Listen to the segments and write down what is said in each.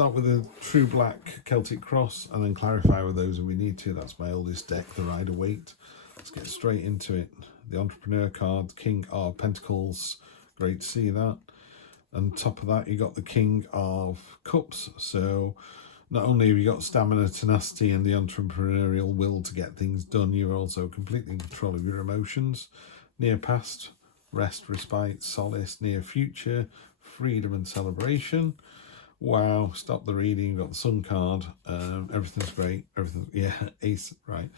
Start with a true black Celtic cross and then clarify with those if we need to. That's my oldest deck, the Rider-Waite. Let's get straight into it. The Entrepreneur card, King of Pentacles. Great to see that. And top of that, you got the King of Cups. So not only have you got stamina, tenacity, and the entrepreneurial will to get things done, you're also completely in control of your emotions. Near past, rest, respite, solace. Near future, freedom and celebration. Wow, stop the reading. You've got the Sun card. Everything's great. Ace, right.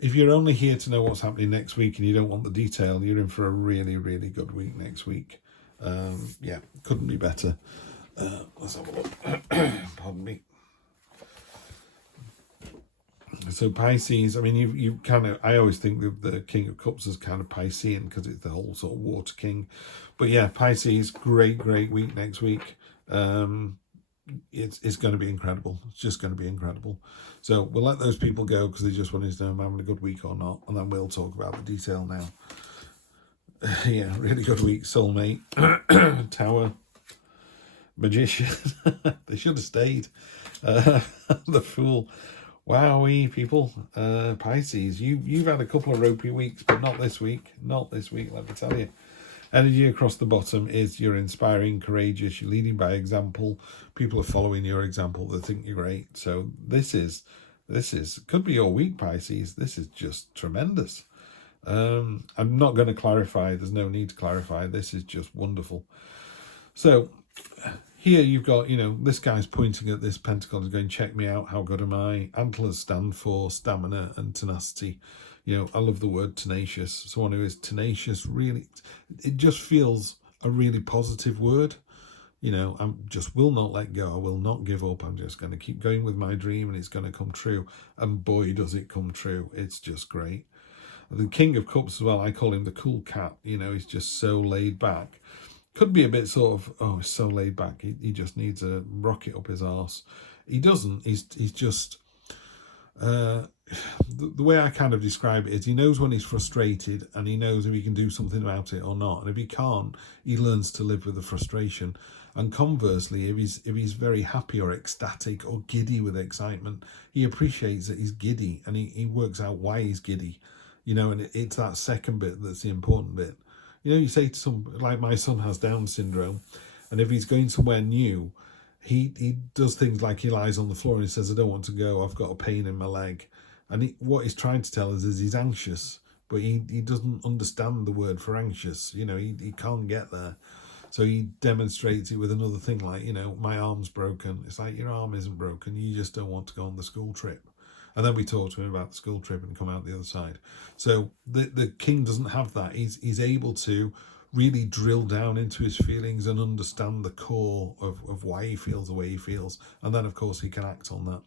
If you're only here to know what's happening next week and you don't want the detail, you're in for a really, really good week next week. Yeah, couldn't be better. Let's have a look. Pardon me. So Pisces, I mean, you kind of, I always think of the King of Cups as kind of Piscean because it's the whole sort of water king. But yeah, Pisces, great week next week. It's going to be incredible. It's just going to be incredible. So we'll let those people go because they just wanted to know if I'm having a good week or not, and then we'll talk about the detail now. Yeah, really good week. Soulmate, Tower, Magician. They should have stayed. The Fool. Wowee, people. Pisces, you've had a couple of ropey weeks, but not this week. Not this week, let me tell you. Energy across the bottom is you're inspiring, courageous, you're leading by example. People are following your example. They think you're great. So this is could be your week, Pisces. This is just tremendous. I'm not going to clarify. There's no need to clarify. This is just wonderful. So here you've got, this guy's pointing at this pentacle and going, check me out. How good am I? Antlers stand for stamina and tenacity. I love the word tenacious. Someone who is tenacious, really, it just feels a really positive word. I just will not let go. I will not give up. I'm just going to keep going with my dream and it's going to come true. And boy, does it come true. It's just great. The King of Cups as well, I call him the cool cat. He's just so laid back. Could be a bit sort of, he's so laid back. He just needs a rocket up his arse. He doesn't. He's just... the way I kind of describe it is he knows when he's frustrated and he knows if he can do something about it or not. And if he can't, he learns to live with the frustration. And conversely, if he's very happy or ecstatic or giddy with excitement, he appreciates that he's giddy and he works out why he's giddy. And it's that second bit that's the important bit. You say to some, like my son has Down syndrome, and if he's going somewhere new, he does things like he lies on the floor and he says, I don't want to go, I've got a pain in my leg. And what he's trying to tell us is he's anxious, but he doesn't understand the word for anxious. He can't get there. So he demonstrates it with another thing like, my arm's broken. It's like, your arm isn't broken. You just don't want to go on the school trip. And then we talk to him about the school trip and come out the other side. So the king doesn't have that. He's able to really drill down into his feelings and understand the core of why he feels the way he feels. And then, of course, he can act on that.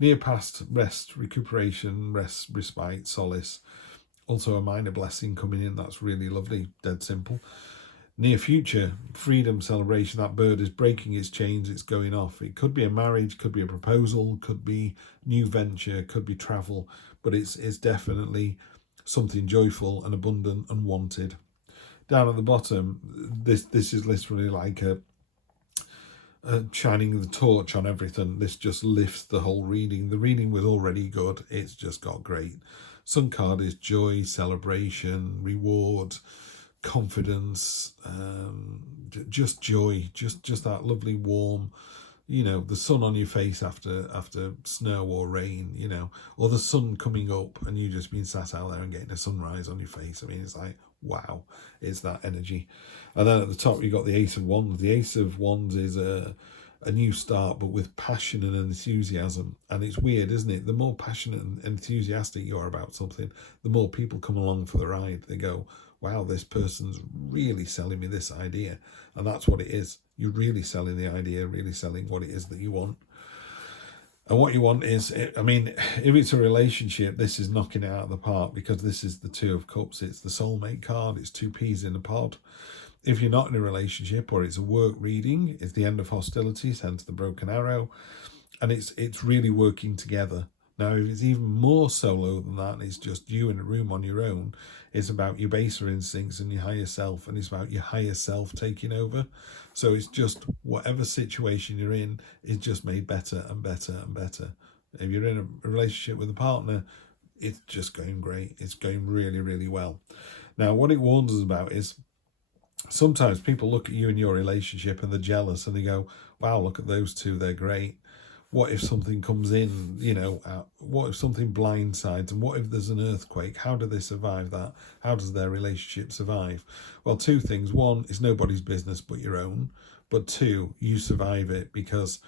Near past, rest, recuperation, rest, respite, solace. Also a minor blessing coming in. That's really lovely. Dead simple. Near future, freedom, celebration. That bird is breaking its chains. It's going off. It could be a marriage, could be a proposal, could be new venture, could be travel. But it's definitely something joyful and abundant and wanted. Down at the bottom, this is literally like a shining the torch on everything. This just lifts the whole reading. The reading was already good. It's just got great. Sun card is joy, celebration, reward, confidence, just joy, just that lovely warm, the sun on your face after snow or rain, or the sun coming up and you just been sat out there and getting a sunrise on your face. I mean, it's like, wow, it's that energy. And then at the top, you got the Ace of Wands. The Ace of Wands is a new start, but with passion and enthusiasm. And it's weird, isn't it? The more passionate and enthusiastic you are about something, the more people come along for the ride. They go, wow, this person's really selling me this idea. And that's what it is. You're really selling the idea, really selling what it is that you want. And what you want is, I mean, if it's a relationship, this is knocking it out of the park because this is the Two of Cups. It's the soulmate card. It's two peas in a pod. If you're not in a relationship or it's a work reading, it's the end of hostilities, hence the broken arrow. And it's really working together. Now, if it's even more solo than that, and it's just you in a room on your own, it's about your baser instincts and your higher self, and it's about your higher self taking over. So it's just whatever situation you're in is just made better and better and better. If you're in a relationship with a partner, it's just going great. It's going really, really well. Now, what it warns us about is sometimes people look at you and your relationship and they're jealous and they go, wow, look at those two, they're great. What if something comes in, what if something blindsides, and what if there's an earthquake? How do they survive that? How does their relationship survive? Well, two things. One, it's nobody's business but your own. But two, you survive it, because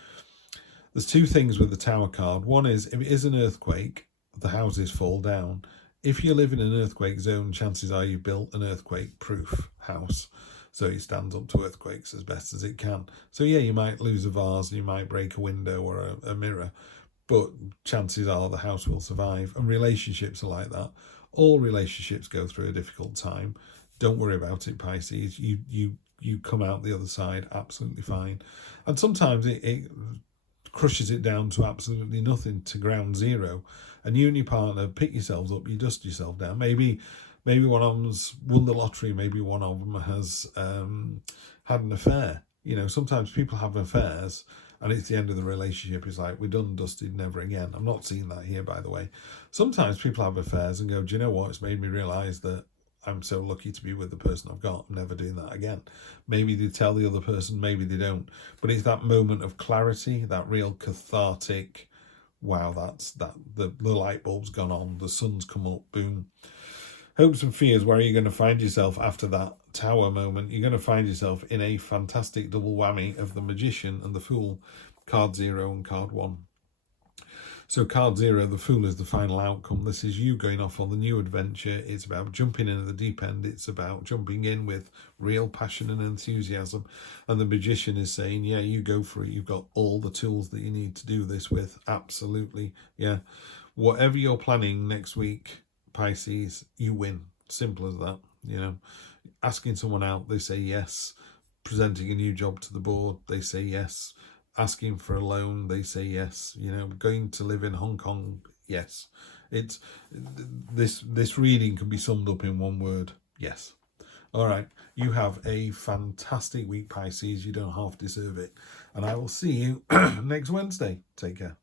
there's two things with the Tower card. One is, if it is an earthquake, the houses fall down. If you live in an earthquake zone, chances are you've built an earthquake-proof house, so it stands up to earthquakes as best as it can. So yeah, you might lose a vase, you might break a window or a mirror, but chances are the house will survive. And relationships are like that. All relationships go through a difficult time. Don't worry about it, Pisces. You come out the other side absolutely fine. And sometimes it crushes it down to absolutely nothing, to ground zero, and you and your partner pick yourselves up, you dust yourself down. Maybe one of them's won the lottery, maybe one of them has had an affair. Sometimes people have affairs and it's the end of the relationship. It's like, we're done, dusted, never again. I'm not seeing that here, by the way. Sometimes people have affairs and go, do you know what, it's made me realise that I'm so lucky to be with the person I've got. I'm never doing that again. Maybe they tell the other person, maybe they don't. But it's that moment of clarity, that real cathartic, wow, the light bulb's gone on, the sun's come up, boom. Hopes and fears, where are you going to find yourself after that Tower moment? You're going to find yourself in a fantastic double whammy of the Magician and the Fool, card 0 and card 1. So card 0, the Fool, is the final outcome. This is you going off on the new adventure. It's about jumping in at the deep end. It's about jumping in with real passion and enthusiasm. And the Magician is saying, yeah, you go for it. You've got all the tools that you need to do this with. Absolutely. Yeah. Whatever you're planning next week, Pisces, you win. Simple as that. Asking someone out, they say yes. Presenting a new job to the board, they say yes. Asking for a loan, they say yes. Going to live in Hong Kong, yes. It's this reading can be summed up in one word: yes. All right, you have a fantastic week, Pisces. You don't half deserve it, and I will see you next Wednesday. Take care.